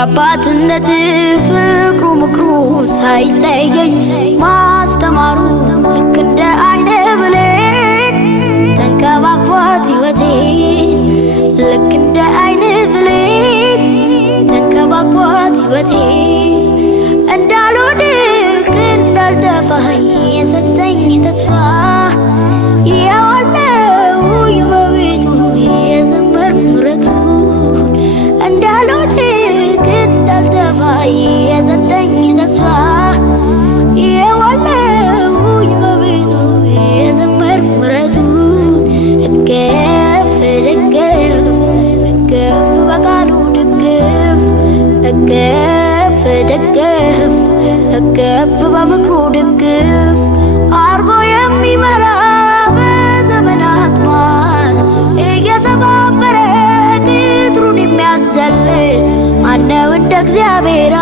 የአባትነት ፍቅሩ ምክሩ ሳይለየኝ ማስተማሩ ልክ እንደ አይነ ብሌን ተንከባክቧት ሕይወቴን ልክ እንደ አይነ ብሌን ተንከባክቧት ሕይወቴን እንዳልወድቅ እንዳልጠፋኝ የሰጠኝ ተስፋ ያዋለው በቤቱ የዘመርኩ ምሕረቱን እንዳልወድቅ እንዳልጠፋኝ የሰጠኝ ተስፋ ያዋለው በቤቱ የዘመርኩ ምሕረቱን እቅፍ ድግፍ እቅፍ በቃሉ ድግፍ እቅፍ ድግፍ እቅፍ በምክሩ ድግፍ አርጎ የሚመራ በዘመናት መሃል እየሰባበረ ቅጥሩን የሚያዘልል ማነው እንደ እግዚአብሔር?